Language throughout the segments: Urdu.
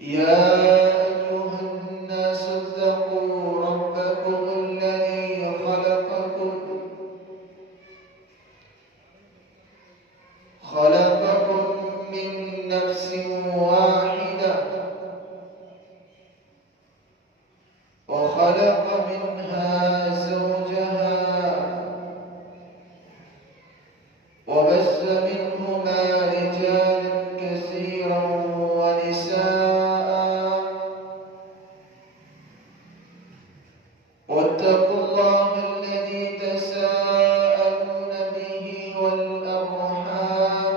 يا أيها الناس اتقوا ربكم الذي خلقكم من نفس واحدة وخلق منها زوجها وبث منهما رجالا كثيرا ونساء واتقوا الله الذي تساءلون به والأرحام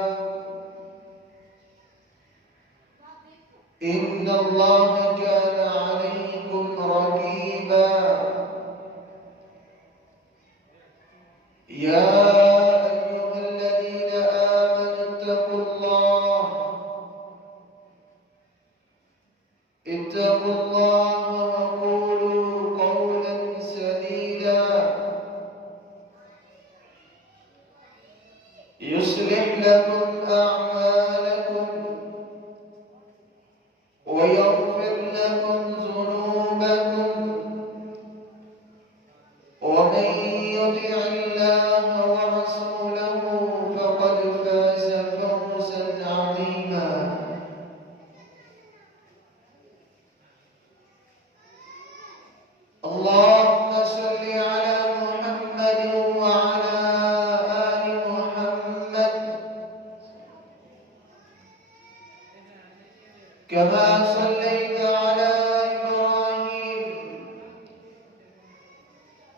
إن الله كان عليكم رقيبا يا أيها الذين آمنوا اتقوا الله وقولوا قولا سديدا يصلح لكم أعمالكم ويغفر لكم ذنوبكم ومن يطع الله ورسوله فقد فاز فوزا عظيما. اللهم صل على محمد وعلى آل محمد كما صليت على إبراهيم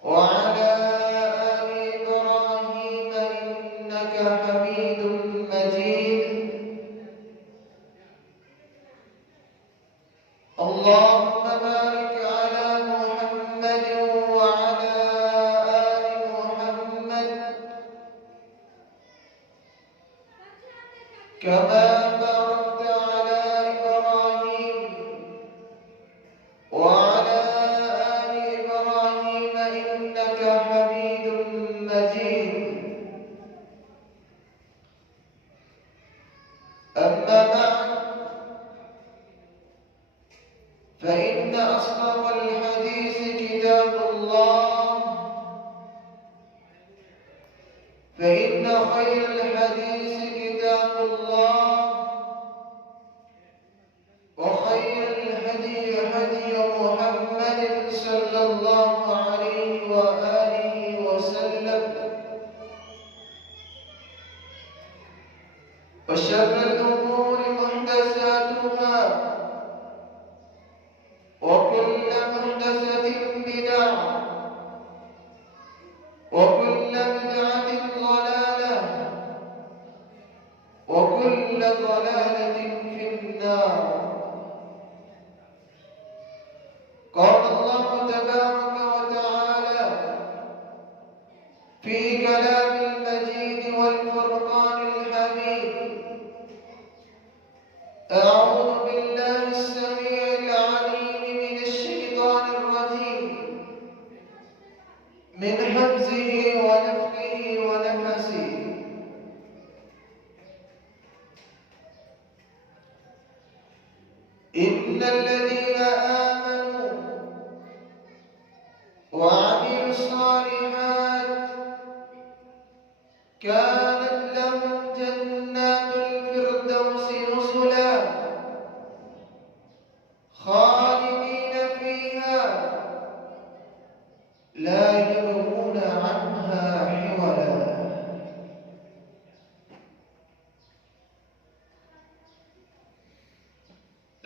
وعلى آل إبراهيم إنك حميد مجيد. اللهم بارك على محمد وعلى آل محمد كما باركت على إبراهيم وعلى آل إبراهيم إنك حميد مجيد. أما بعد، فإن أصدق الحديث كتاب الله، فإن خير الحديث كتاب الله، وخير الهدي هدي محمد صلى الله عليه وآله وسلم، وشر الأمور محدثاتها، وكل محدثة بدعة، وكل بدعة ضلالة، وكل ضلالة في النار. قال الله تبارك وتعالى في كلام المجيد والفرقان الحميد: أعوذ بالله السميع العليم من الشيطان الرجيم من همزه ونفخه ونفسه. إن الذين آمنوا وعملوا الصالحات كانت لهم جنات الفردوس نزلا خالدين فيها لا يبغون عنها حولا.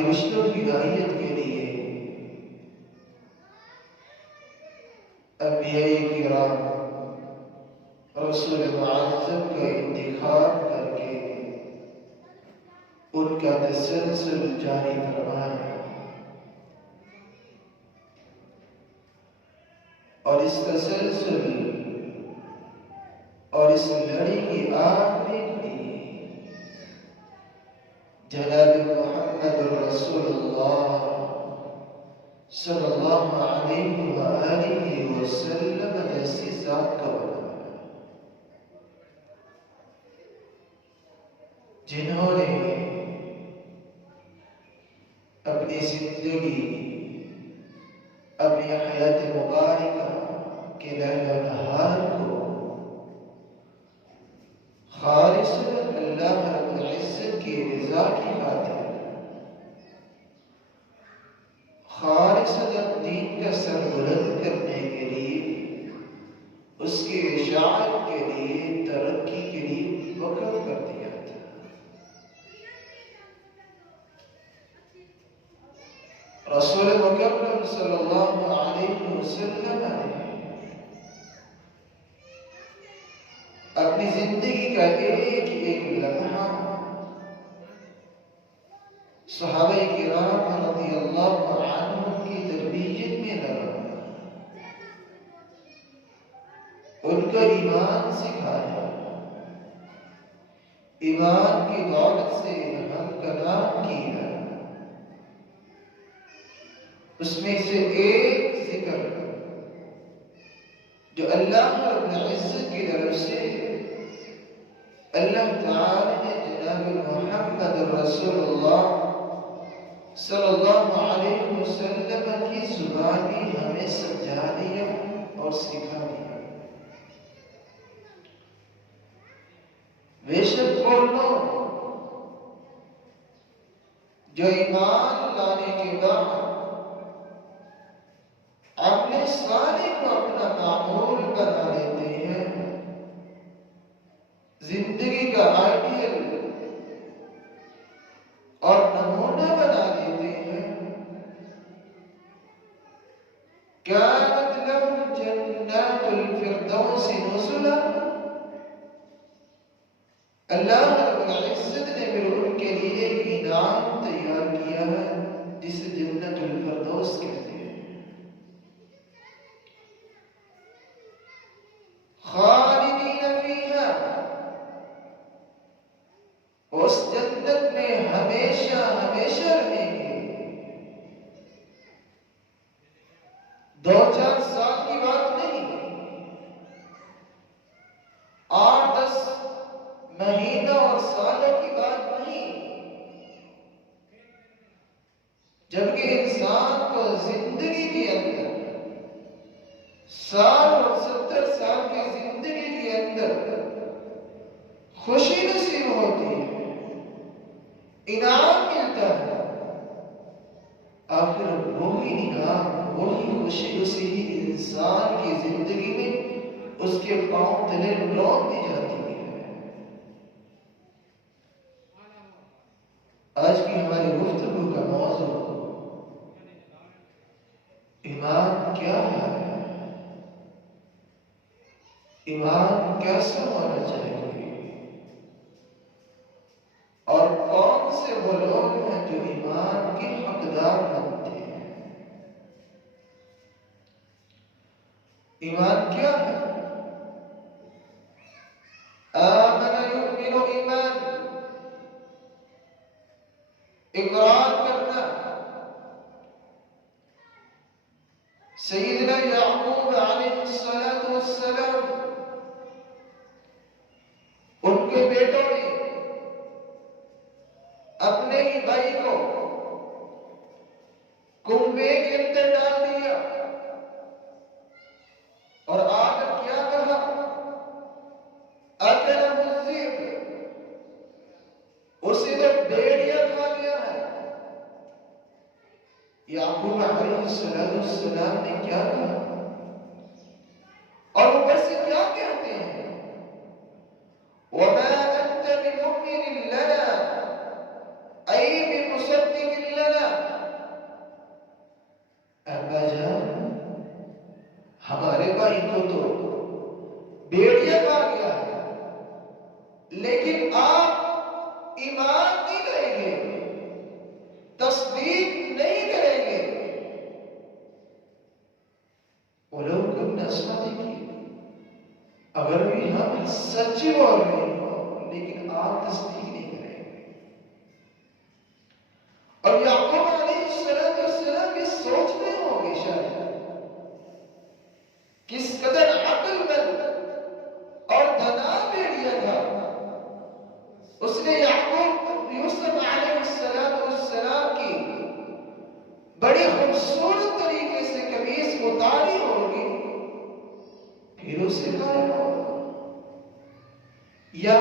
ہماری رشد و ہدایت کے لیے انبیاء کرام رسول معظم کا انتخاب کر کے ان کا تسلسل جاری فرمایا، اور اس تسلسل اور اس لڑی کی آخری کڑی جناب محمد رسول اللہ صلی اللہ علیہ وآلہ وسلم جیسی ذات کا بنا، جنہوں نے اپنی زندگی، اپنی حیات مبارکہ کے لیل و نہار کو خالصاً اللہ رب العزت کی رضا کی خاطر، خالصاً دین کا سر بلند کرنے کے لیے، اس کی اشاعت کے لیے، ترقی کے لیے وقف کر دیا تھا۔ رسول مکرم صلی اللہ علیہ وسلم نے اپنی زندگی کا ایک ایک لمحہ صحابہ کرام رضی اللہ عنہم کی تربیت میں لگا، ان کو ایمان سکھایا، ایمان کی دولت سے ہم کلام کیا۔ اس میں سے ایک ذکر جو اللہ رب العزت کی طرف سے اللہ تعالی نے جناب محمد رسول اللہ صلی اللہ علیہ وسلم کی زبانی ہمیں سمجھا دیا اور سکھا دیا۔ بے شک وہ لوگ جو ایمان لانے کے بعد عمل صالح کو اپنا معمول بنا لیتے ہیں، زندگی کا آئیڈیل اور نمونہ بنا لیتے ہیں، كانت لهم جنات الفردوس نزلا، اللہ رب العزت نے پھر ان کے لیے ایک انعام تیار کیا ہے جسے جنت الفردوس کہتے ہیں۔ خالدین فیہا، اس جنت میں ہمیشہ ہمیشہ رہیں گے، 2-4 سال کی بات نہیں، 8-10 مہینہ اور سالوں کی بات نہیں، جبکہ انسان کو زندگی کے اندر 60 اور 70 سال کی زندگی کے اندر خوشی نصیب ہوتی ہے، انعام ملتا ہے، آخر وہی انعام، وہی خوشی نصیبی انسان کی زندگی میں اس کے پاؤں تلے لوٹ دی جاتی ہے۔ آج کی ہماری گفتگو کا موضوع ایمان کیا ہے، ایمان کیسا ہونا چاہیے، اور کون سے وہ لوگ ہیں جو ایمان کے حقدار بنتے ہیں۔ ایمان کیا ہے؟ آمن یؤمن ایمان، اقرار کرنا۔ سیدنا یعقوب علیہ السلام ان کے بیٹوں نے اپنے ہی بھائی کو کنبے کے اندر ڈال دیا اور آ کر کیا کہا، اکلہ الذئب، اسے تو بھیڑیا کھا گیا ہے۔ یعقوب علیہ السلام نے کیا کہا، اور اوپر سے کیا کہتے ہیں، وَمَا أَنْتَ بِمُؤْمِنٍ لَنَا، أي بمصدق لنا، لیکن آپ ایمان نہیں لائیں گے، تصدیق نہیں کریں گے۔ وَلَوْ كُنَّا صَادِقِينَ، اگر بھی ہم سچی بول رہے ہوں لیکن آپ تصدیق نہیں کریں گے۔ اور یعقوب علیہ السلام یہ سوچ رہے ہوں گے شاید کس قدر عقل مند اور دانا بیٹیا تھا۔ اس نے یعقوب یوسف علیہ السلام کی بڑی خوبصورت طریقے سے قمیص اتاری ہوگی، پھر اسے کھایا ہوگا، یا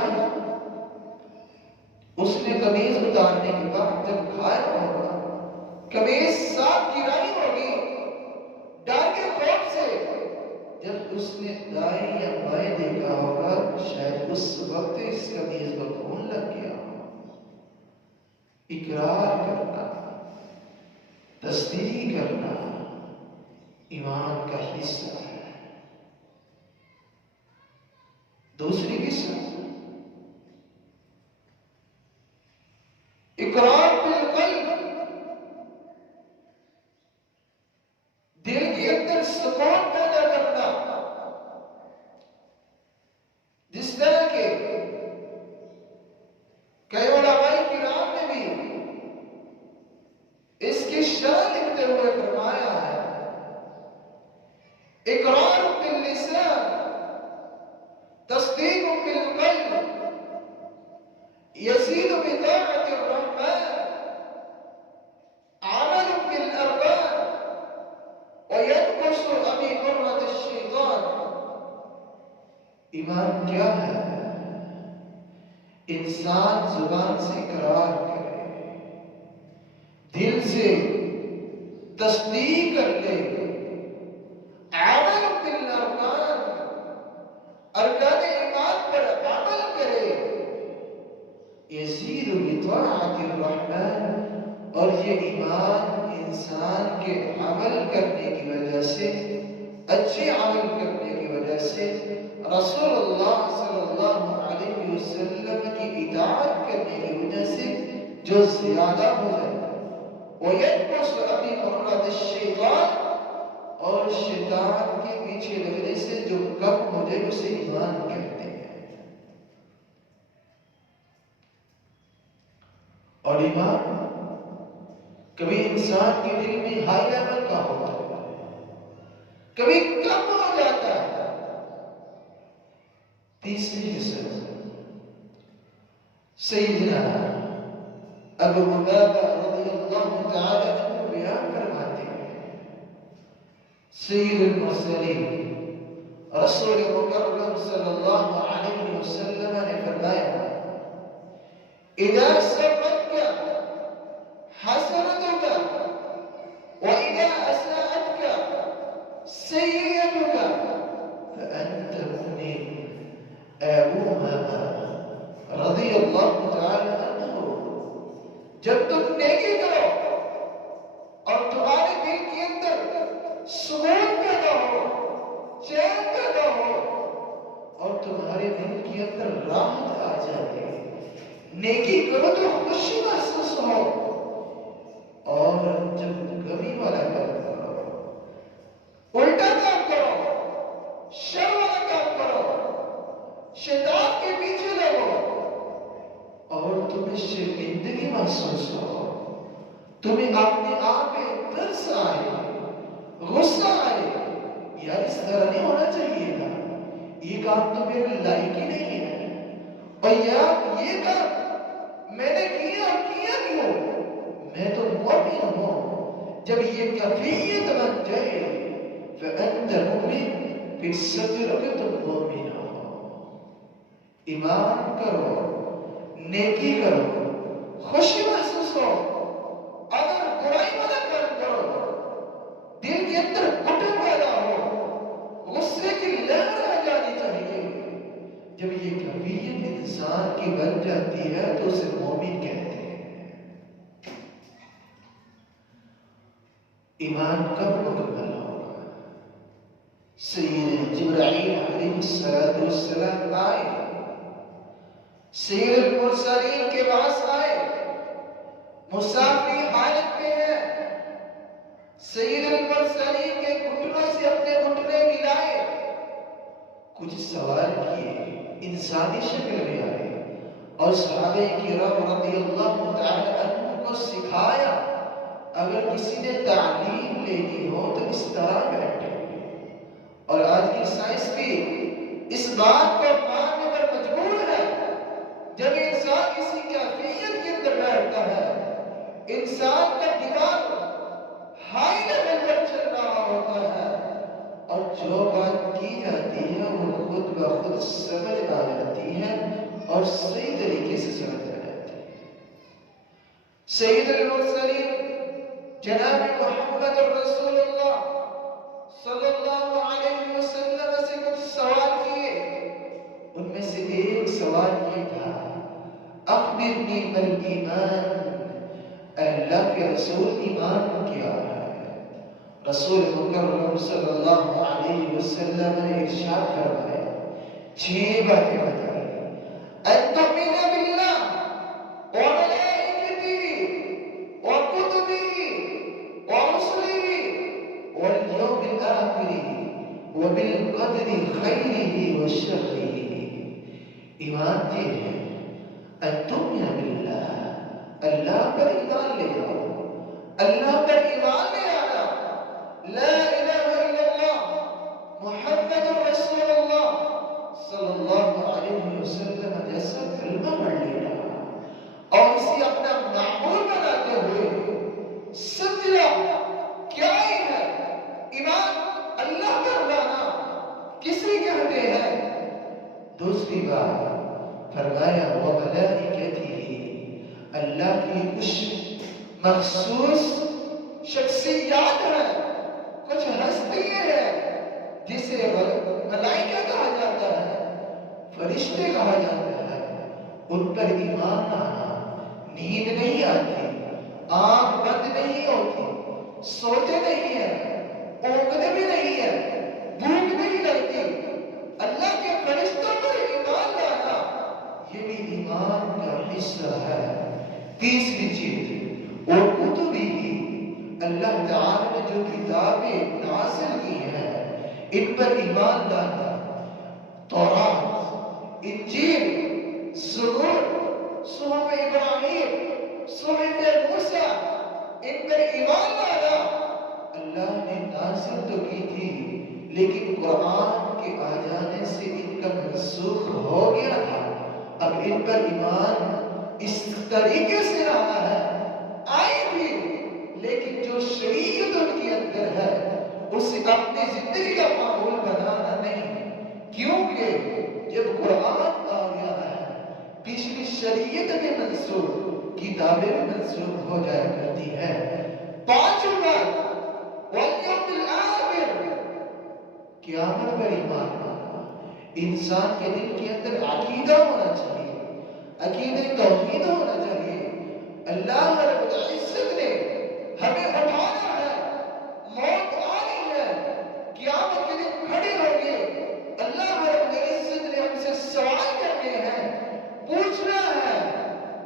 اس نے قمیص اتارنے کے بعد جب کھایا ہوگا قمیص صاف گرائی ہوگی ڈر کے خوف سے، جب اس نے دائیں یا بائیں دیکھا ہوگا شاید اس وقت اس قمیص پر خون لگ گیا۔ اقرار کرنا، تصدیق کرنا ایمان کا حصہ ہے۔ دوسری قسم اقرار بالقلب، دل کے اندر سکون پیدا کرنا، جس طرح کے کئی علماء کرام نے بھی اس کی شرح لکھتے ہوئے فرمایا ہے، اقرار باللسان تصدیق بالقلب يزيد بطاعة الرحمن عمل بالأركان وينقص بحرمة الشيطان۔ ایمان کیا ہے؟ انسان زبان سے اقرار کرے، دل سے تصدیق کر لے، عمل بالارکان، ارکان ایمان پر عمل کرے، یزید بطاعت الرحمن، اور یہ ایمان انسان کے عمل کرنے کی وجہ سے، اچھے عمل کرنے کی وجہ سے، رسول اللہ صلی اللہ علیہ وسلم کی اطاعت کرنے کی وجہ سے جو زیادہ ہو جائے، وَيَنْقُصُ بِحُرْمَةِ الشَّيْطَانِ، اور شیطان کے پیچھے لگنے سے جو کم ہو جائے اسے ایمان کہتے ہیں۔ اور ایمان کبھی انسان کے دل میں ہائی لیول کا ہوتا ہے، کبھی کم ہو جاتا ہے۔ تیسری قسم سیدنا ابو لبابہ رضی اللہ تعالی عنہ بیان فرماتے ہیں، سید المرسلین رسول مکرم صلی اللہ علیہ وسلم نے فرمایا، اذا سرتك حسنتك واذا اساءتك سيئتك فانت مؤمن۔ ابو امامہ رضی اللہ تعالی عنہ، جب تم نیکی کرو اور تمہارے دل کے اندر سکون پیدا ہو، چین پیدا ہو، اور تمہارے دل کے اندر راحت آ جائے، نیکی کرو تو خوشی محسوس ہو، اور جب غمی والا کام کرو، الٹا کام کرو، شر والا کام کرو، شیطان کے پیچھے لگو، اور تمہیں شرمندگی محسوس ہو، تمہیں اپنے آپ پہ ترس آئے، غصہ آئے، یار اس طرح نہیں ہونا چاہیے تھا، یہ کام تو میرے لائق ہی نہیں ہے، اور یار یہ کام میں نے کیا کیوں، میں تو مومن ہوں۔ جب یہ کیفیت بن جائے فأنت مؤمن، پھر سمجھ لو کہ تم مومن ہو۔ ایمان کرو، نیکی کرو، خوشی محسوس ہو، اگر برائی والا کام کرو دل کے اندر گھٹن پیدا ہو، غصے کی لہر آ جانی چاہیے۔ جب یہ کیفیت انسان کی بن جاتی ہے تو اسے مومن کہتے ہیں۔ ایمان کب مکمل ہوگا؟ سید جبرائیل علیہ السلام آئے، سید المرسلین کے پاس آئے، مسافری حالت میں ہے، سید المرسلین کے گھٹنوں سے اپنے گھٹنے ملائے، کچھ سوال کیے، انسانی شکل میں آئے اور صحابہ کرام رضی اللہ تعالی عنہ کو سکھایا اگر کسی نے تعلیم لینی ہو تو اس طرح بیٹھے۔ اور آج کی سائنس بھی اس بات کو ماننے پر مجبور ہے، جب انسان کسی کیفیت کے اندر بیٹھتا ہے، انسان کا دماغ ہائی لیول پر چل رہا ہوتا ہے اور جو بات کی جاتی ہے وہ خود بخود سمجھ آ جاتی ہے اور صحیح طریقے سے سمجھ آ جاتی ہے۔ سید المرسلین جناب محمد رسول اللہ صلی اللہ علیہ وسلم سے کچھ سوال کیے، ان میں سے ایک سوال یہ تھا، اخبرنی مل ایمان، اللہ کے رسول ایمان کیا ہے؟ رسول مکرم صلی اللہ علیہ وسلم نے ارشاد فرمایا، 6 باتیں بتائی، ان تؤمن باللہ وملائکتہ وکتبہ ورسلہ والیوم الآخر وبالقدر خیرہ وشرہ۔ ایمان یہ ہے ان تؤمن باللہ، اللہ پر ایمان لے آؤ، اللہ پر ایمان لے آنا، لا الہ الا اللہ محمد رسول اللہ صلی اللہ علیہ وسلم جیسا کلمہ پڑھ لینا اور اسے اپنا معمول بناتے ہوئے سمجھنا کیا ہی ہے ایمان، اللہ پر لانا کسی کہتے ہیں۔ دوسری بات فرمایا وملائکتہ، اللہ کی کچھ مخصوص شخصیات ہیں، کچھ ہستیاں ہیں جسے ملائکہ کہا جاتا ہے، فرشتے کہا جاتا ہے، ان پر ایمان لانا، نیند نہیں آتی، آنکھ بند نہیں ہوتی، سوتے نہیں ہیں، اونگتے بھی نہیں ہیں، بھوک نہیں لگتی، اللہ کے فرشتوں پر ایمان لانا یہ بھی ایمان کا حصہ ہے۔ تیسری چیز اور کتبی، اللہ تعالی نے جو کتابیں نازل کی ہیں ان پر ایمان لانا، تورات، انجیل، زبور، صحف ابراہیم، صحف موسیٰ، ان پر ایمان لانا۔ اللہ نے نازل تو کی تھی لیکن قرآن کے آ جانے سے ان کا منسوخ ہو گیا تھا، اب ان پر ایمان اس طریقے سے آنا ہے، آئی بھی لیکن جو شریعت ان کے اندر ہے اسے اپنی زندگی کا معمول بنانا نہیں، کیونکہ جب قرآن آ گیا ہے پچھلی شریعت میں منسوخ، کتابیں میں منسوخ ہو جایا کرتی ہے۔ 5 بات والیوم الآخر، قیامت پر ایمان لانا، انسان کے دل کے اندر عقیدہ ہونا چاہیے، عقیدہ توحید ہونا چاہیے۔ اللہ رب العزت نے ہمیں اٹھانا ہے، موت آنی ہے، قیامت کے دن کھڑے ہوں گے، اللہ رب العزت نے ہم سے سوال کرنے ہیں، پوچھنا ہے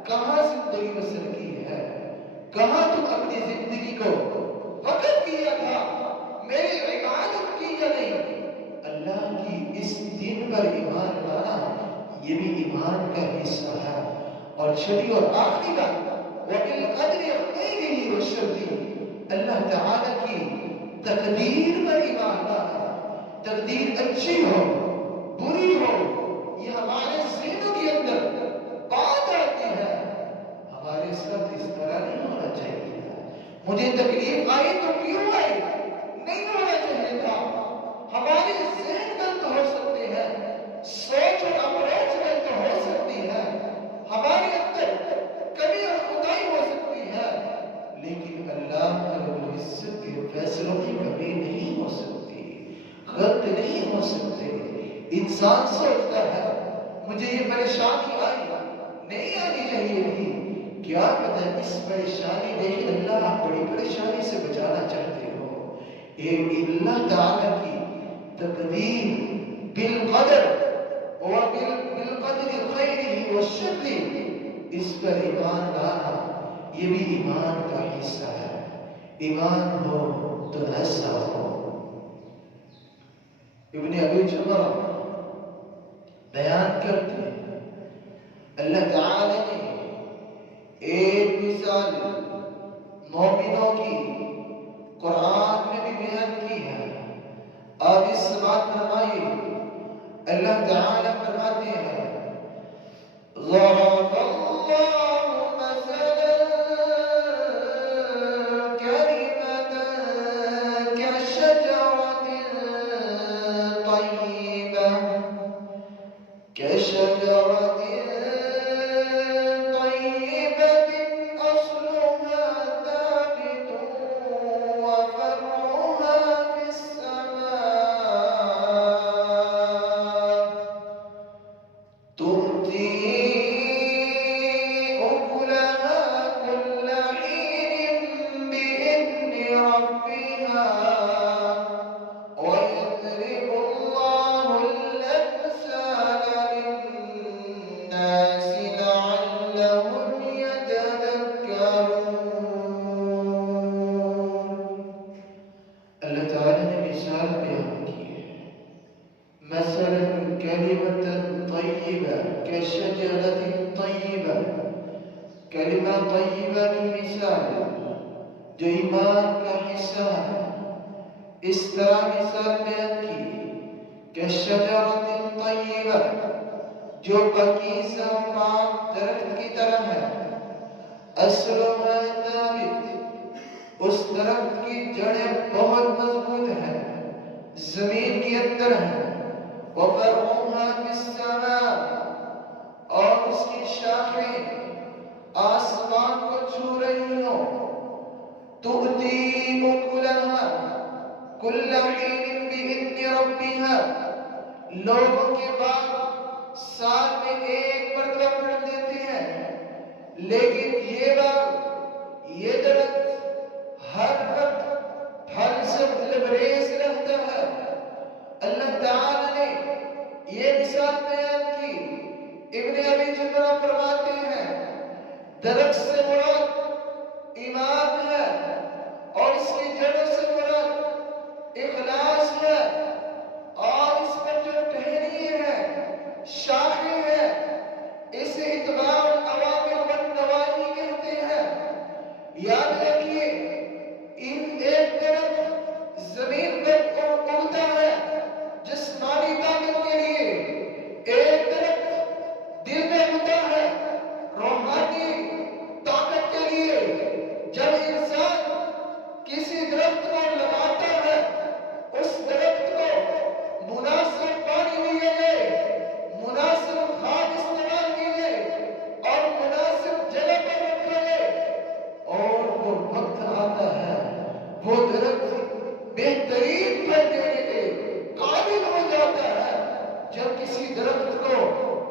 کہاں زندگی بسر کی ہے، کہاں تم اپنی زندگی کو وقت کیا تھا، میری عبادت کی یا نہیں۔ اللہ کی اس دن پر ایمان لانا یہ بھی ایمان کا حصہ ہے۔ اور چھٹی اور آخری بات وَبِالْقَدْرِ خَيْرِهِ وَشَرِّهِ، اللہ تعالیٰ کی تقدیر پر ایمان لانا، تقدیر اچھی ہو بری ہو یہ ہمارے ذہنوں کے اندر بات آتی ہے، ہمارے ساتھ اس طرح نہیں ہونا چاہیے، مجھے تکلیف آئی تو کیوں آئی، نہیں ہونا چاہیے تھا۔ ہمارے ذہن غلط ہو سکتے ہیں، سوچ اور اپروچ غلط ہو سکتی ہے، ہمارے اندر کمی اور خدائی ہو سکتی ہے، لیکن اللہ رب العزت کے فیصلوں کی کمی نہیں ہو سکتی، غلط نہیں ہو سکتے۔ انسان سوچتا ہے مجھے یہ پریشانی آئی، نہیں آنی چاہیے تھی، کیا پتہ اس پریشانی لیکن اللہ آپ بڑی پریشانی سے بچانا چاہتے ہو۔ یہ اللہ تعالیٰ کی تقدیر بالقدر وبالقدر خیرہ والشر، اس پر ایمان لانا یہ بھی ایمان کا حصہ ہے۔ ایمان ہو تو ایسا ہو۔ ابن ابی جمرہ بیان کرتے ہیں اللہ تعالی نے ایک مثال مومنوں کی قرآن میں بھی بیان کی ہے۔ آپ اس سے بات فرمائیے، اللہ تعالی فرماتے ہیں ضرب اللہ مثلا كلمة كشجرة طيبة أصلها ثابت وفرعها في السماء تؤتي أكلها كل حين بإذن ربها ويضرب الله الأمثال للناس لعلهم يتذكرون۔ اللہ تعالی نے مثال بیان کی ہے، مثلا کلمة طیبہ کشجرۃ طیبہ، کلمہ طیبہ کی مثال جو ایمان کا حصہ ہے، اس طرح مثال بیان کی کہ شجرۃ طیبہ جو پاکیزہ پاک درخت کی طرح ہے، اصلها ثابت، اس درخت کی جڑیں بہت مضبوط ہیں، زمین کے اندر ہے، وفرعها في السماء، اور اس کی شاخیں آسمان کو چھو رہی ہوں، تؤتی اکلها کل حین بإذن ربها، لوگوں کے بعد سال میں ایک مرتبہ پھل دیتے ہیں، لیکن یہ بات یہ درخت ہر وقت پھل سے لبریز رہتا ہے۔ اللہ تعالی نے یہ مثال بیان کی۔ ابن ابی جمرہ فرماتے ہیں درخت سے مراد ایمان ہے، اور اس کی جڑوں سے مراد اخلاص ہے، اور اس پر جو ٹہنی ہے، شاخیں ہیں، اسے اتباع الاوامر والنواہی کہتے ہیں۔ یاد رکھیے ایک درخت زمین پر اگتا ہے جسمانی طاقت کے لیے، ایک درخت دل میں اگتا ہے روحانی طاقت کے لیے۔ جب انسان کسی درخت کو لگاتا ہے، اس درخت کو مناسب پانی ملے، مناسب کھاد استعمال کیے اور مناسب جگہ پر رکھے، اور وہ وقت آتا ہے وہ درخت بہترین پھل دینے کے قابل ہو جاتا ہے۔ جب کسی درخت کو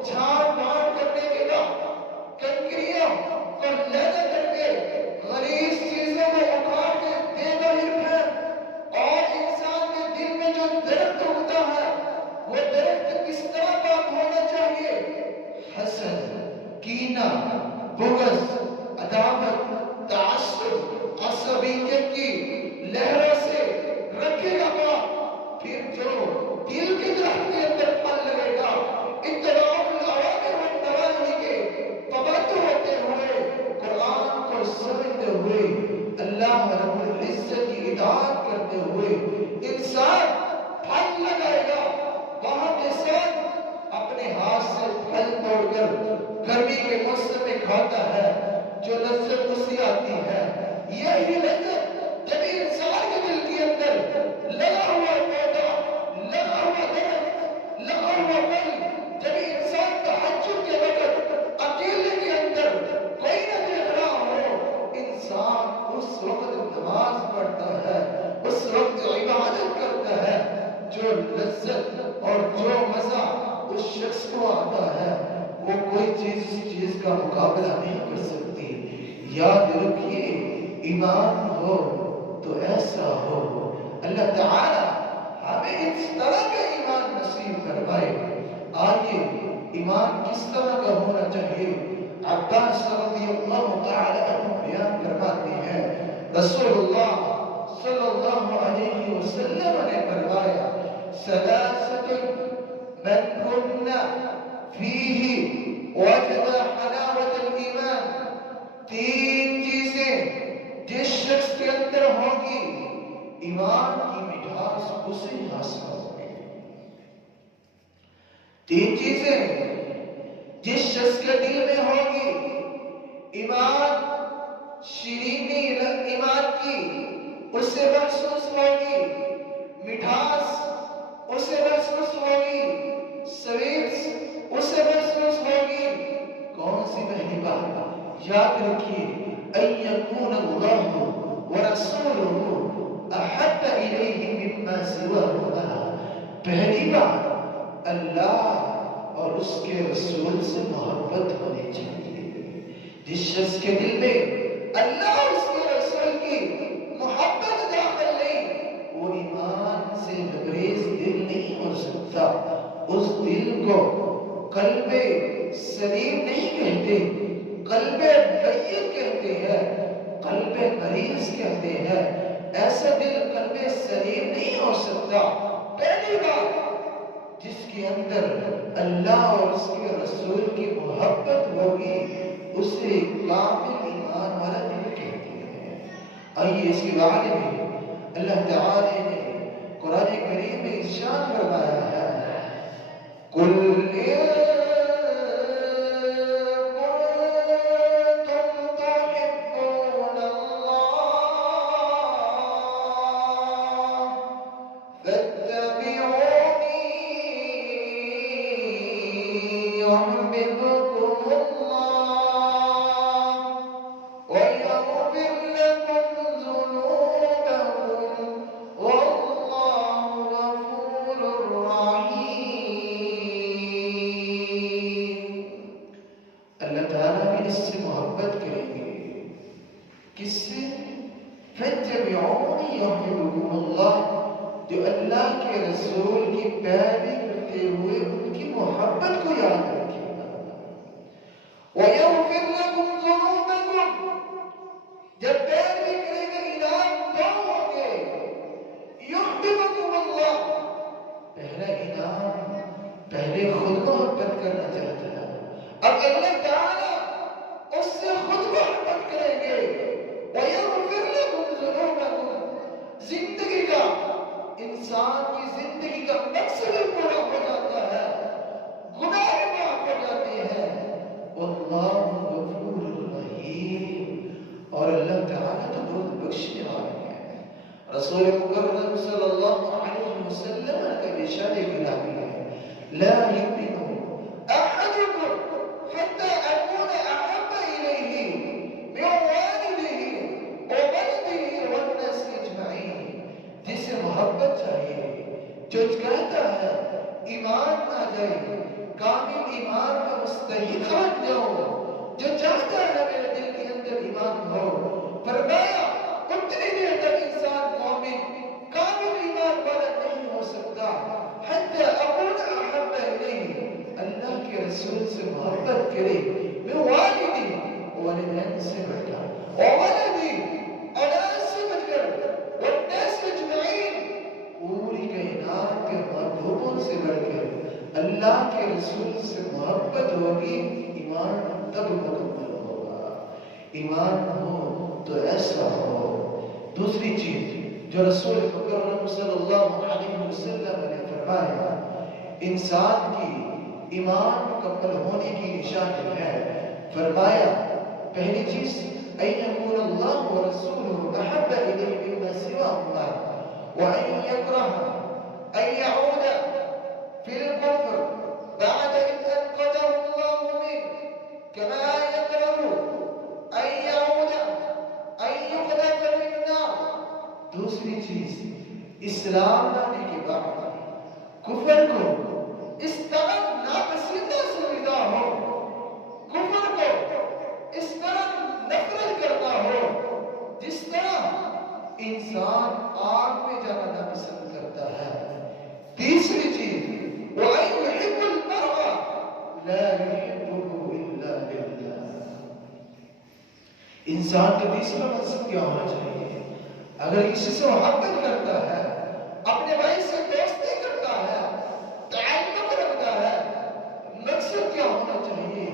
چھاؤں مار کرنے کے بعد کنکریوں اور لیدہ کر کے غلیظ چیزوں کو اکھاڑ کے بے باہر پھینک، اور انسان کے دل میں جو درخت اگتا ہے وہ درخت کس طرح پاک ہونا چاہیے؟ حسد، کینہ، بغض، عداوت، تعصب، عصبیت کی لہروں سے رکھے گا پاک۔ پھر جو دل کے درخت کے اندر پھل لگے گا، اتباع الاوامر والنواہی کے پابند ہوتے ہوئے، قرآن کو سمجھتے ہوئے، اللہ رب العزت کی اطاعت کرتے ہوئے انسان پھل لگائے گا۔ وہاں کے ساتھ اپنے ہاتھ سے پھل توڑ کر گرمی کے موسم میں کھاتا ہے، جو لذت اسی آتی ہے۔ یہی لذت جب انسان کے دل کے اندر لگا ہوا پودا، لگا ہوا درخت، لگا ہوا پھل، جب انسان تہجد کے وقت اکیلے کے اندر کوئی نہ دیکھ رہا ہو، انسان اس وقت نماز پڑھتا ہے، اس وقت عبادت کرتا ہے، جو لذت اور جو مزہ اس شخص کو آتا ہے وہ کوئی چیز اس چیز کا مقابلہ نہیں کر سکتی۔ یاد رکھیے ایمان ہو تو ایسا ہو۔ اللہ تعالی ہمیں اس طرح کا ایمان نصیب فرمائے۔ آئیے ایمان کس طرح کا ہونا چاہیے؟ عباس رضی اللہ تعالی عنہ بیان فرماتے ہیں رسول اللہ صلی اللہ علیہ وسلم نے فرمایا ثلاثة من كنا فيه وجد حلاوة الإيمان، تین چیزیں جس شخص کے اندر ہوگی ایمان کی مٹھاس اسے حاصل ہوگی۔ تین چیزیں جس شخص کے دل میں ہوگی ایمان، شیرینی ایمان کی اسے محسوس ہوگی، مٹھاس اسے محسوس ہوگی، سویٹس اسے محسوس ہوگی۔ کون سی پہلی بات؟ یاد رکھیے ان یکون اللہ ورسولہ احب الیہ مما سواہما، پہلی بات اللہ اور اس کے رسول سے محبت ہونی چاہیے۔ جس شخص کے دل میں اللہ اور اس کے رسول کی محبت داخل نہیں، وہ ایمان سے لبریز دل نہیں ہو سکتا۔ اس دل کو قلب سلیم نہیں کہتے، قلب میت کہتے ہیں، قلب مریض کہتے ہیں۔ ایسا دل قلب سلیم نہیں ہو سکتا۔ پہلی بات جس کے اندر اللہ اور اس کے رسول کی محبت ہوگی اسے کامل ایمان والا دل کہتے ہیں۔ آئیے اس کے بارے میں اللہ تعالی نے قرآن کریم میں ارشاد فرمایا ہے جو اللہ کے رسول کی پیروی کرتے ہوئے ان کی محبت کو یاد رکھے گا۔ وَيَغْفِرْ لَكُمْ ذُنُوبَكُمْ، جب پیروی کرے گا انعام دو ہوگے۔ يُحْبِبُكُمُ اللَّهُ، پہلا انعام پہلے خود محبت کرنا چاہتا ہے، اب اللہ تعالیٰ اس سے خود محبت کریں گے۔ وَيَغْفِرْ لَكُمْ ذُنُوبَكُمْ، زندگی کا، انسان کی زندگی کا مقصد پورا ہو جاتا ہے، گناہ معاف ہو جاتے ہیں۔ واللہ غفور رحیم، اور اللہ تعالیٰ تو بہت بخشنے والے ہیں۔ رسول مکرم صلی اللہ علیہ وسلم کا ارشاد گرامی ہے لا یؤمن احدکم حتی اکون احب الیہ من والدہ وولدہ والناس اجمعین، جسے محبت چاہیے، جو کہتا ہے ایمان آ جائے، کامل ایمان کا مستحق بن جاؤ، جو چاہتا ہے میرے دل کے اندر ایمان ہو، فرمایا اتنی دیر تک انسان مومن کامل ایمان والا نہیں ہو سکتا حتی اکون احب الیہ، اللہ کے رسول سے محبت کرے، میں والدی والدین سے بڑھ کر، وولدی اولاد سے بڑھ کر، والناس اجمعین پوری کائنات کے محبوبوں سے بڑھ کر اللہ کے رسول سے محبت ہوگی، ایمان تب مکمل ہوگا۔ ایمان ہو تو ایسا ہو۔ دوسری چیز جو رسول مکرم صلی اللہ علیہ وسلم نے فرمایا انسان کی ایمان مکمل ہونے کی نشانی ہے، فرمایا پہلی چیز ان یکون اللہ ورسولہ احب الیہ مما سواہما وان یکرہ ان یعود فی الکفر بعد اذ انقذہ اللہ منہ کما یکرہ ان یعود ان یقذف فی النار۔ دوسری چیز اسلام لانے کے بعد کفر کو اس طرح ناپسندہ سمجھتا ہو، کفر کو اس طرح نفرت کرتا ہو جس طرح انسان آگ میں جانا ناپسند کرتا ہے۔ تیسری چیز وَأَن يُحِبُّ الْمَرْءُ انسان کا تیسرا مقصد کیا ہونا چاہیے؟ اگر کسی سے محبت کرتا ہے، اپنے بھائی سے دوستی کرتا ہے، تعلق رکھتا ہے، مقصد کیا ہونا چاہیے؟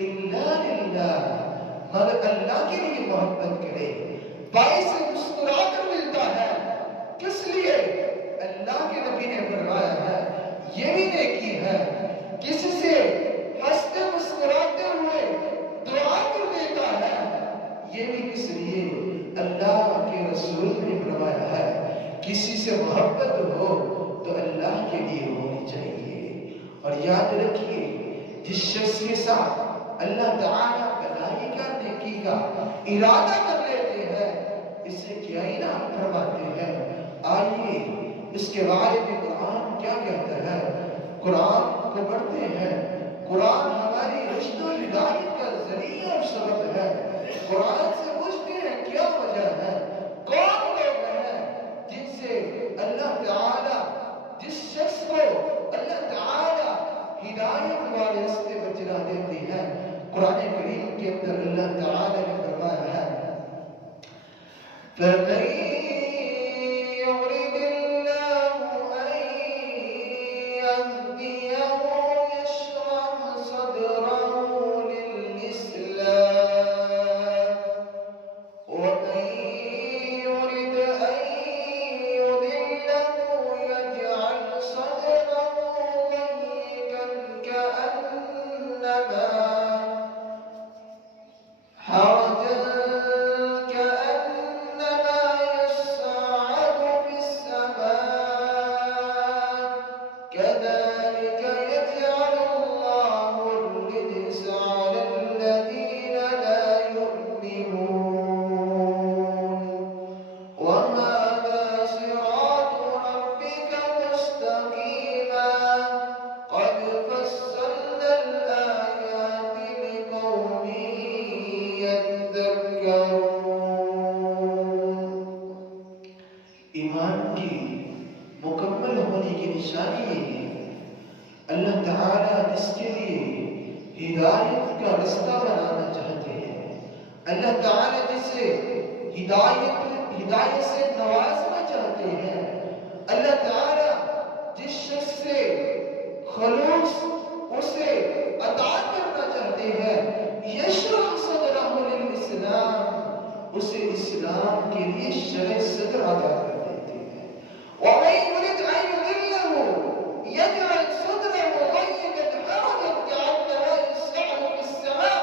الا للہ، مگر اللہ کے لیے محبت کرے۔ بھائی سے مسکرا کر ملتا ہے، کس لیے؟ اللہ کے نبی نے فرمایا ہے یہ بھی نیکی ہے۔ کسی سے ہنستے مسکراتے ہوئے دعا کر دیتا ہے، یہ بھی کس لیے؟ اللہ کے رسول نے فرمایا ہے کسی سے محبت ہو تو اللہ کے لیے ہونی چاہیے۔ اور یاد رکھیے، جس شخص کے ساتھ اللہ تعالیٰ بھلائی کا، نیکی کا ارادہ کر لیتے ہیں، اسے کیا انعام فرماتے ہیں؟ آئیے اس کے بارے میں قرآن کیا کہتا ہے۔ قرآن کو پڑھتے ہیں، قرآن ہماری رشد و ہدایت کا ذریعہ اور سبب ہے۔ قرآن سے پوچھتے ہیں کیا وجہ ہے، کون لوگ ہیں جن سے اللہ تعالیٰ، جس شخص کو اللہ تعالیٰ ہدایت والے راستے پر چلا دیتی ہے۔ قرآن کریم کے اندر اللہ تعالیٰ نے فرمایا ہے فَمَن يُرِدِ اللَّهُ أَن يَهْدِيَهُ يَشْرَحْ صَدْرَهُ لِلْإِسْلَامِ وَمَن يُرِدْ أَن يُضِلَّهُ يَجْعَلْ صَدْرَهُ ضَيِّقًا كَأَنَّمَا ایمان کی مکمل ہونے کی نشانی یہ ہے اللہ تعالیٰ جس کے لیے ہدایت کا رستہ بنانا چاہتے ہیں، اللہ تعالیٰ جسے ہدایت سے نوازنا چاہتے ہیں، اللہ تعالیٰ جس شخص سے خلوص اسے عطا کرنا چاہتے ہیں، یشرح صدرہ للاسلام، اسے اسلام کے لیے شرح صدر عطا کرتے ہیں۔ وَمَن يُرِدْ أَن يُضِلَّهُ يَجْعَلْ صَدْرَهُ ضَيِّقًا حَرَجًا كَأَنَّمَا يَصْعَدُ فِي السَّمَاءِ،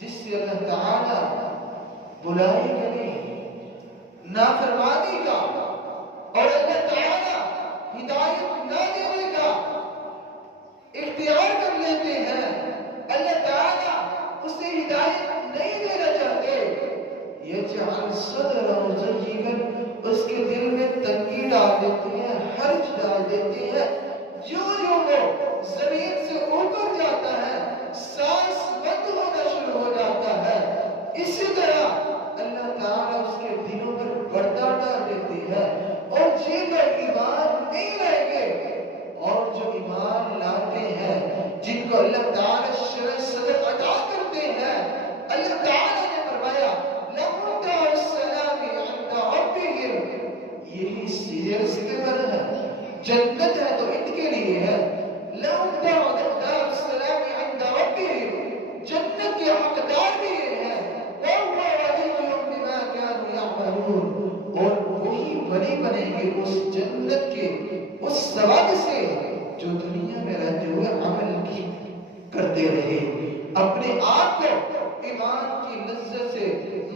جس سے اللہ تعالیٰ بلائی کرے نافرمانی کا اور اللہ تعالیٰ ہدایت نہ دینے کا اختیار کر لیتے ہیں، اللہ تعالیٰ اسے ہدایت نہیں دینا چاہتے، یجعل صدرہ ضیقا، اس کے دل میں تنگی ڈال دیتے ہیں، حرج ڈال دیتے ہیں، جو وہ زمین سے اوپر جاتا ہے سانس بند ہونا شروع ہو جاتا ہے، اسی طرح اللہ تعالیٰ اس کے دلوں پر پردہ ڈال دیتے ہیں، اور جن پر ایمان نہیں لائیں گے اور جو ایمان لاتے ہیں، جن کو اللہ تعالیٰ شرح صدر عطا کرتے ہیں، اللہ تعالیٰ نے فرمایا لَهُمْ دَارُ السَّلَامِ عِنْدَ رَبِّهِمْ، یہی سیدھے راستے پر ہے، جنت ہے تو ان کے لیے ہے۔ لَهُمْ دَارُ السَّلَامِ عِنْدَ رَبِّهِمْ، جنت کے حقدار بھی یہ ہے، وَهُوَ وَلِيُّهُمْ بِمَا كَانُوا يَعْمَلُونَ، اور وہی ولی بنیں گے اس جنت کے اس ثواب سے جو دنیا میں رہتے ہوئے عمل کی کرتے رہے، اپنے آپ کو ایمان کی لذت سے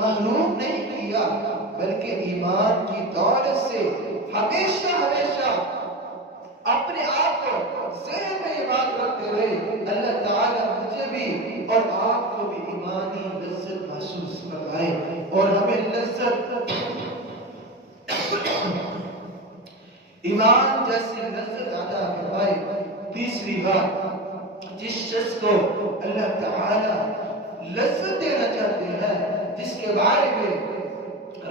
محروم نہیں کیا، بلکہ ایمان کی دولت سے ہمیشہ ہمیشہ اپنے آپ کو ذہن میں یہ بات رکھتے رہے اللہ تعالیٰ مجھے بھی اور آپ کو بھی ایمانی لذت محسوس کروائے اور ہمیں لذت ایمان جیسی لذت عطا کروائے۔ تیسری بات، جس شخص کو اللہ تعالیٰ لذت دینا چاہتے ہیں، جس کے بارے میں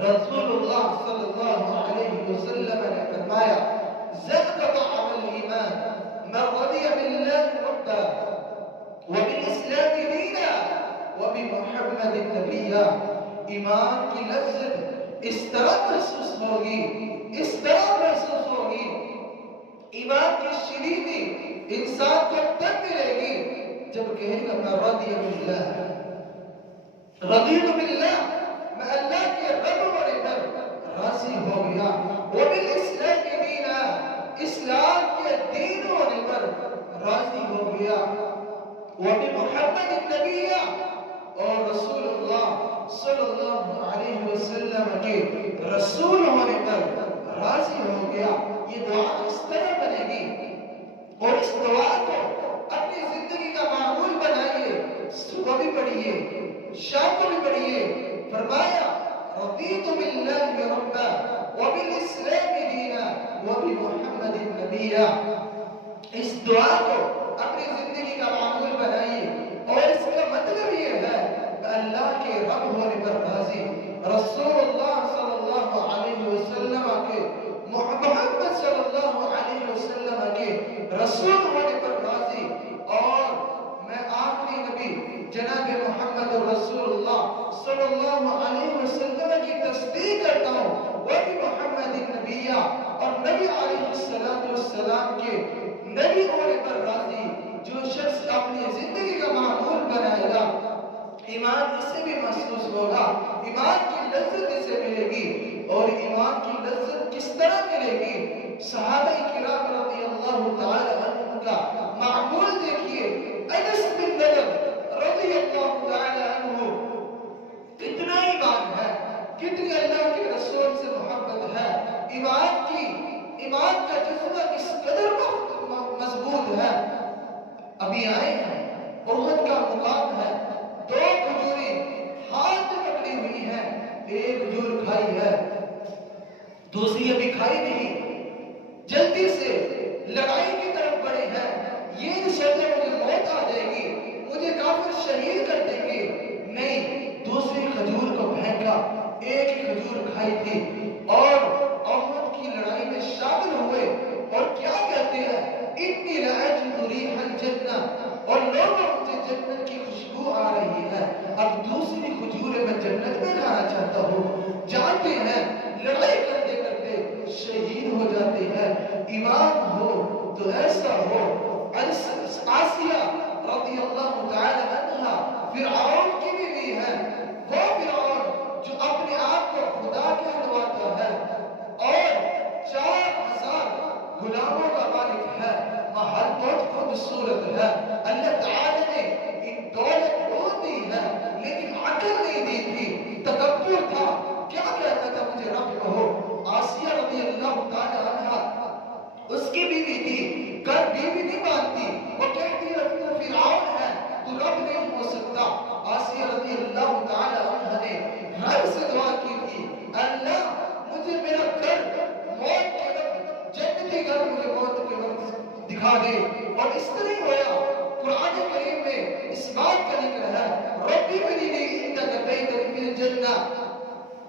رسول اللہ صلی اللہ علیہ وسلم نے فرمایا زَادَ طَعْمَ الْإِيمَانِ مَنْ رَضِيَ بِاللَّهِ رَبًّا وَبِالْإِسْلَامِ دِينًا وَبِمُحَمَّدٍ نَبِيًّا بلّہ ایمان کی لذت اس طرح محسوس ہوگی، اس طرح محسوس ہوگی، ایمان کی شیرینی انسان کو تب ملے گی جب کہے گا میں رضی باللہ، رضیت باللہ، میں اللہ کے رب ہونے پر راضی ہو گیا، وبالاسلام دینا، اسلام کے دین ہونے پر راضی ہو گیا، وبمحمد النبی، اور رسول اللہ صلی اللہ علیہ وسلم کے رسول ہونے پر راضی ہو گیا۔ یہ دعا اس طرح بنے گی، اور اس دعا کو اپنی زندگی کا معمول بنائیے، صبح بھی پڑھیے، شام کو بھی پڑھیے۔ فرمایا رضیت باللہ ربا وبالاسلام دینا وبمحمد النبی۔ اس دعا کو اپنی زندگی کا معمول بنائیے، اور اس کا مطلب یہ ہے کہ اللہ کے رب ہونے پر راضی، رسول اللہ صلی اللہ علیہ وسلم کے، محمد صلی اللہ علیہ وسلم کے رسول ہونے پر راضی، اور میں آخری نبی جناب محمد رسول اللہ صلی اللہ علیہ وسلم کی تصدیق کرتا ہوں، وہ بھی محمد النبی، اور نبی علیہ السلام کے نبی ہونے پر راضی۔ جو شخص اپنی زندگی کا معمول بنائے گا، ایمان اسے بھی محسوس ہوگا، ایمان کی لذت اسے ملے گی، اور ایمان کی لذت کس طرح ملے گی؟ صحابہ کرام رضی اللہ تعالی عنہ کا معمول دیکھیے، انس بن نضر رضی اللہ تعالی عنہ، کتنا ایمان ہے، کتنی اللہ کے رسول سے محبت ہے، ایمان کا جذبہ کس قدر مضبوط ہے۔ ابھی آئے ہیں، احد کا مقام ہے، 2 کھجوریں ہاتھ میں پکڑی ہوئی ہیں، ایک کھجور کھائی ہے، دوسری ابھی کھائی نہیں، جلدی سے لڑائی کی طرف بڑھے ہیں، یہ سوچے مجھے موت آ جائے گی، مجھے کافر شہید کر دیں گے، نہیں، دوسری کھجور کو پھینکا، ایک ہی کھجور کھائی تھی، اور احد کی لڑائی میں شامل ہوئے، اور کیا کہتے ہیں؟ اتنی لأجد ریح الجنہ، اور لوگوں مجھے جنت کی خوشبو آ رہی ہے، اب دوسری کھجور میں جنت میں کھانا چاہتا ہوں۔ جانتے ہیں لڑائی کرتے کرتے شہید ہو جاتے ہیں۔ ایمان ہو تو ایسا ہو۔ آسیہ رضی اللہ تعالی عنہ فرعون کی بیوی ہے، وہ فرعون جو اپنے آپ کو خدا کہلواتا ہے اور 4000 غلاموں کا مالک ہے، محل بہت خوبصورت ہے، اللہ تعالی نے ایک دولت بہت دی ہے، لیکن عقل نہیں دی تھی، تکبر تھا، کیا کہتا تھا مجھے رب کہو۔ آسیہ رضی اللہ تعالی عنہ اس کی بیوی تھی، کر بیوی نہیں مانتی، وہ کہتی ہے تو فرعون ہے، تو رب نہیں ہو سکتا۔ آسیہ رضی اللہ تعالی عنہ نے رب سے دعا کی تھی، اللہ مجھے میرا گھر موت کے وقت، جنتی گھر مجھے موت کے وقت دکھا دے، اور اس طرح ہوا۔ قرآن کریم میں اس بات کا ذکر ہے، ربی ابنی عندک بیتا فی الجنہ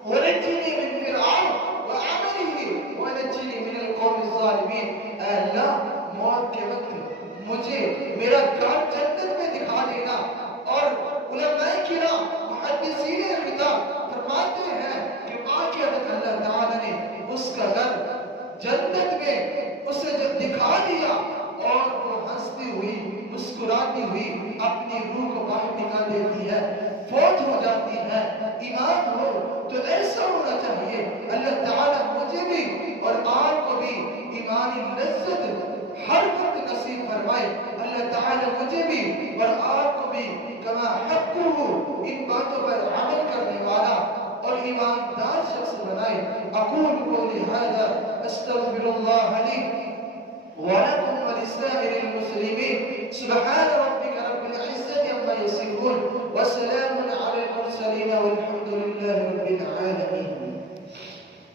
ونجنی من فرعون وعمله ونجنی من القوم الظالمین۔ اے اللہ موت کے وقت مجھے میرا گھر جنت میں دکھا دینا، اور علماء کرام محدثین کتاب فرماتے ہیں کہ واقعتاً اللہ تعالی نے اس کا گھر جنت میں اسے جب دکھا دیا، اور وہ ہنستی ہوئی مسکراتی ہوئی اپنی روح کو باہر نکال دیتی ہے، فوت ہو جاتی ہے۔ ایمان ہو تو ایسا ہونا چاہیے، اللہ تعالیٰ مجھے بھی اور آپ کو بھی ایمانی لذت ہر وقت نصیب فرمائے، اللہ تعالیٰ مجھے بھی اور آپ کو بھی کما حقہ ان باتوں پر عمل کرنے والا اور ایماندار شخص بنائے۔ اقول قولی ھذا استغفر اللہ لی ولکم ولسائر المسلمین، سبحان ربک رب العزة عما یصفون وسلام علی المرسلین والحمد للہ رب العالمین۔